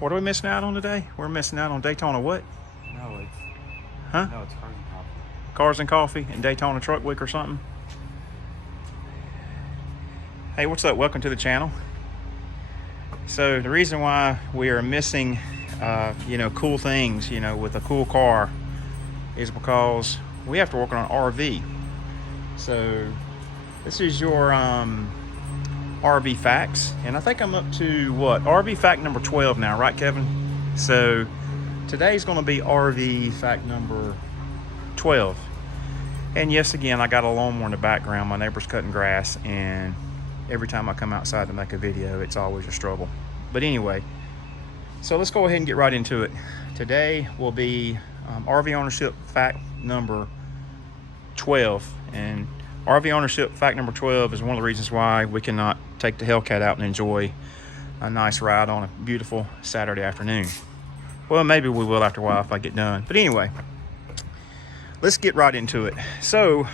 What are we missing out on today? We're missing out on Daytona what? No, it's Huh? no, it's Cars and Coffee. Cars and Coffee and Daytona Truck Week or something? Hey, what's up? Welcome to the channel. So the reason why we are missing, cool things, with a cool car is because we have to work on an RV. So this is your RV facts, and I think I'm up to what, RV fact number 12 now, right, Kevin? So today's going to be RV fact number 12. And yes, again, I got a lawnmower in the background. My neighbor's cutting grass, and every time I come outside to make a video, it's always a struggle. But anyway, so let's go ahead and get right into it. Today will be RV ownership fact number 12. And RV ownership fact number 12 is one of the reasons why we cannot take the Hellcat out and enjoy a nice ride on a beautiful Saturday afternoon. Well, maybe we will after a while if I get done. But anyway, let's get right into it. So,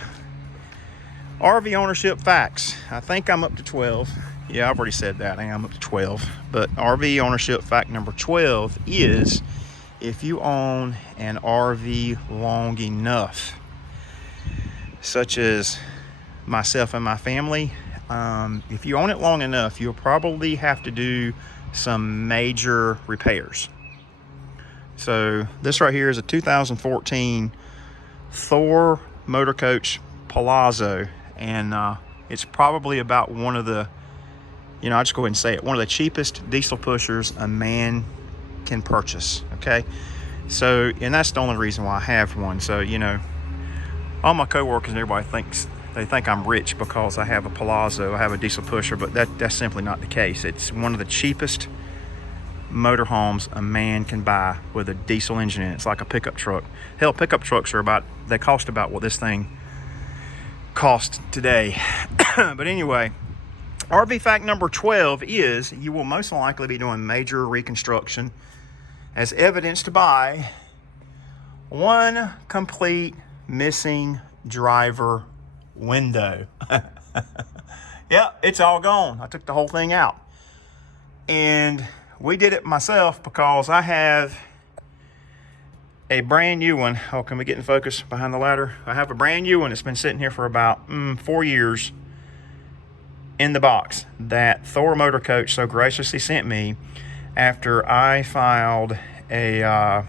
RV ownership facts. I think I'm up to 12. Yeah, I've already said that. I am up to 12. But RV ownership fact number 12 is if you own an RV long enough, such as myself and my family, if you own it long enough, you'll probably have to do some major repairs. So this right here is a 2014 Thor Motor Coach Palazzo, and it's probably about one of the, I'll just go ahead and say it, one of the cheapest diesel pushers a man can purchase. Okay, so, and that's the only reason why I have one. So, all my coworkers and everybody they think I'm rich because I have a Palazzo, I have a diesel pusher, but that's simply not the case. It's one of the cheapest motorhomes a man can buy with a diesel engine in it. It's like a pickup truck. Hell, pickup trucks they cost about what this thing cost today. But anyway, RV fact number 12 is you will most likely be doing major reconstruction, as evidenced by one complete missing driver window. Yeah, it's all gone. I took the whole thing out. And we did it myself because I have a brand new one. Oh, can we get in focus behind the ladder? I have a brand new one that's been sitting here for about 4 years in the box that Thor Motor Coach so graciously sent me after I filed a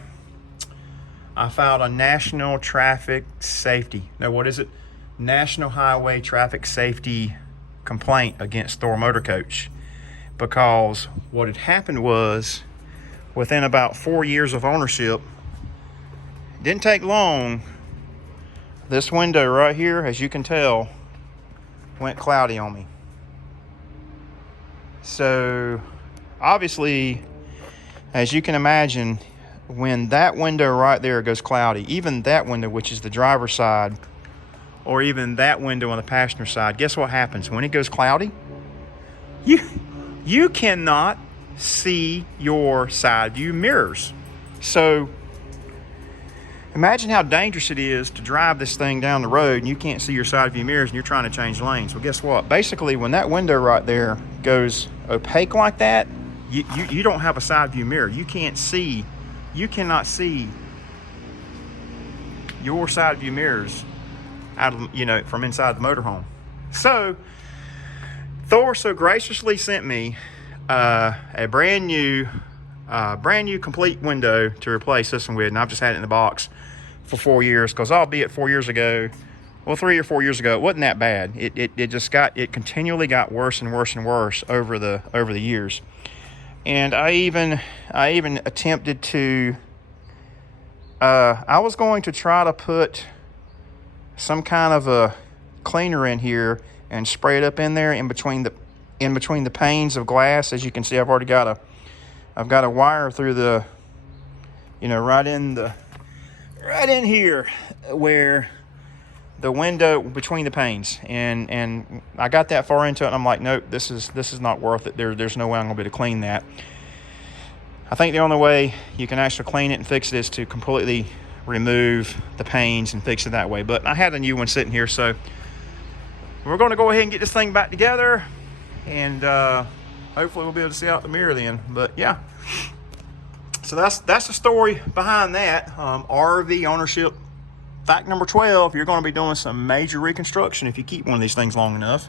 national traffic safety. No, what is it? National Highway Traffic Safety complaint against Thor Motor Coach. Because what had happened was, within about 4 years of ownership, it didn't take long, this window right here, as you can tell, went cloudy on me. So, obviously, as you can imagine, when that window right there goes cloudy, even that window, which is the driver's side, or even that window on the passenger side, guess what happens? When it goes cloudy, you cannot see your side view mirrors. So imagine how dangerous it is to drive this thing down the road and you can't see your side view mirrors and you're trying to change lanes. Well, guess what? Basically, when that window right there goes opaque like that, you don't have a side view mirror. You cannot see your side view mirrors out of, from inside the motorhome. So Thor so graciously sent me a brand new complete window to replace this one with, and I've just had it in the box for 4 years, because albeit 4 years ago, well, 3 or 4 years ago, it wasn't that bad. It continually got worse and worse and worse over the years. And I even attempted to I was going to try to put some kind of a cleaner in here and spray it up in there in between the panes of glass. As you can see, I've got a wire through the, right in here where the window between the panes, and I got that far into it and I'm like, nope, this is not worth it. There's no way I'm gonna be able to clean that. I think the only way you can actually clean it and fix it is to completely remove the panes and fix it that way. But I had a new one sitting here, so we're going to go ahead and get this thing back together, and hopefully we'll be able to see out the mirror then. But yeah, So that's the story behind that. RV ownership fact number 12, you're going to be doing some major reconstruction if you keep one of these things long enough,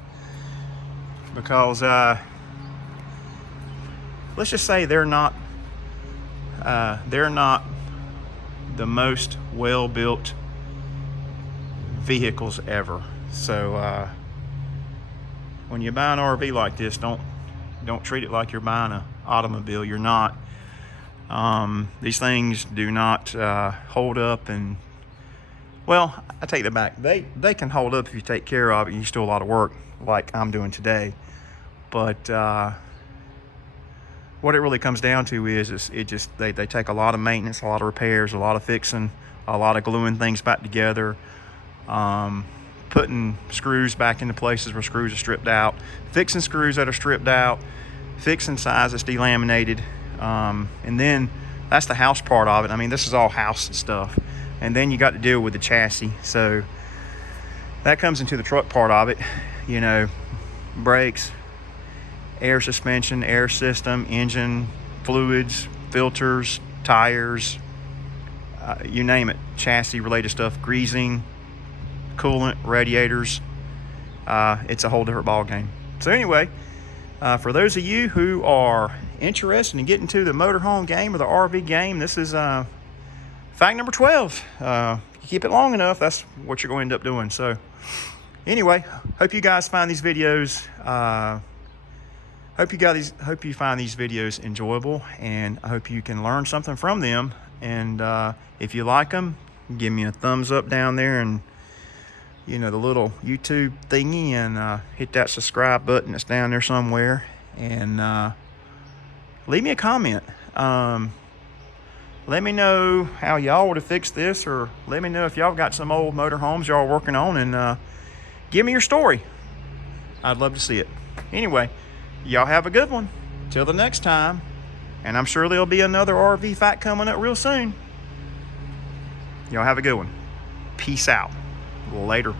because let's just say they're not the most well-built vehicles ever. So when you buy an RV like this, don't treat it like you're buying an automobile. You're not. These things do not hold up, and well, I take that back. They can hold up if you take care of it. You still do a lot of work like I'm doing today, but what it really comes down to is they take a lot of maintenance, a lot of repairs, a lot of fixing, a lot of gluing things back together, putting screws back into places where screws are stripped out, fixing screws that are stripped out, fixing size that's delaminated, and then that's the house part of it. I mean, this is all house stuff, and then you got to deal with the chassis. So that comes into the truck part of it, you know, brakes, air suspension, air system, engine, fluids, filters, tires, you name it, chassis related stuff, greasing, coolant, radiators. It's a whole different ball game. So anyway, for those of you who are interested in getting to the motorhome game or the RV game, this is fact number 12. You keep it long enough, that's what you're going to end up doing. So anyway, hope you guys find these videos hope you find these videos enjoyable, and I hope you can learn something from them. And if you like them, give me a thumbs up down there, and you know, the little YouTube thingy, and hit that subscribe button that's down there somewhere, and leave me a comment. Let me know how y'all would have fixed this, or let me know if y'all got some old motorhomes y'all are working on, and give me your story. I'd love to see it. Anyway, y'all have a good one. Till the next time, and I'm sure there'll be another RV fact coming up real soon. Y'all have a good one. Peace out. Later.